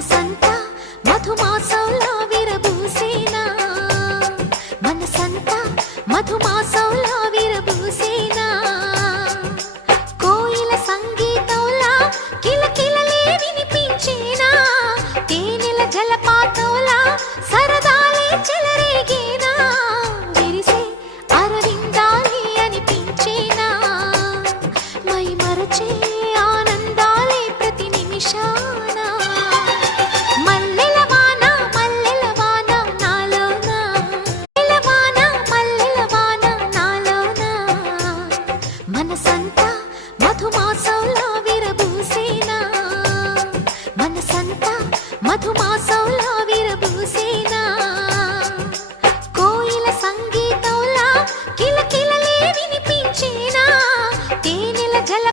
మనసంతా మధుమాసంలా విరబూసేనా మనసంతా మధుమాసంలా విరబూసేనా కోయిల సంగీతంలా కిలకిలలే వినిపించేనా తేనెల జలపాతంలా సరదాలే చెలరేగేనా విరిసే అరవిందాలే అనిపించేనా మై మరచే ఆనందాలే ప్రతి నిమిషాన మల్లెల వాన నాలోన మల్లెల వాన నాలోన మనసంతా మధుమాసంలా